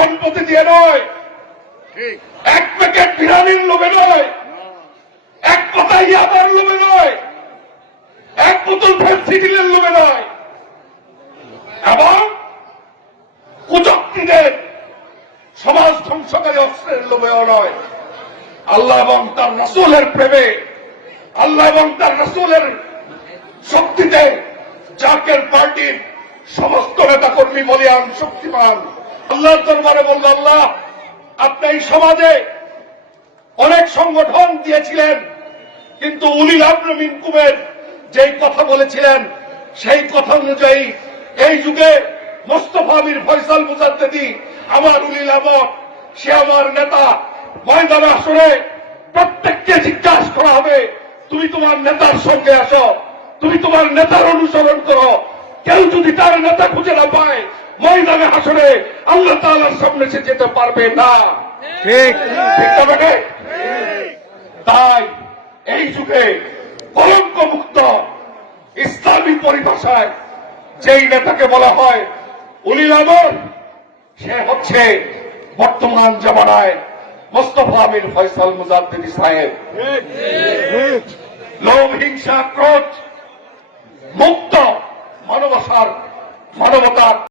বেতনপতি দিয়ে নয়। এক প্যাকেট বিরিয়ানির লোভে নয়। এক কথা ইয়াবার লোভে নয়। এক বোতল ফেন্সিডিলের লোভে নয়। এবং কুচক্রীদের সমাজ ধ্বংসকারী অস্ত্রের লোভেও নয়। আল্লাহ এবং তার রসুলের প্রেমে আল্লাহ এবং তার রসুলের শক্তিতে জাকের পার্টির সমস্ত নেতা কর্মী বলিয়ান শক্তিমান আল্লাহর দরবারে বলল আল্লাহ, আপনি এই সমাজে অনেক সংগঠন দিয়েছিলেন, কিন্তু উলিল আমর মিনকুমের যেই কথা বলেছিলেন, সেই কথা অনুযায়ী এই যুগে মোস্তফা আমির ফয়সাল মুজাদ্দেদি, আমার উলিল আমর সে আমার নেতা, ময়দানে আসরে প্রত্যেককে জিজ্ঞাসা করা হবে, তুমি তোমার নেতার সঙ্গে আসো, তুমি তোমার নেতার অনুসরণ করো কেউ যদি তার নেতা খুঁজে না পায় ময়দানে হাসরে আল্লাহ তাআলার সামনে সে যেতে পারবে না। ঠিক? তাই এই যুগে কলঙ্ক মুক্ত ইসলামী পরিভাষায় যেই নেতাকে বলা হয় উলিল আমর সে হচ্ছে বর্তমান জামানায় মোস্তফা আমির ফয়সাল মুজাদ্দিদি সাহেব। লোভ হিংসা ক্রোধ মানবতার মানবতার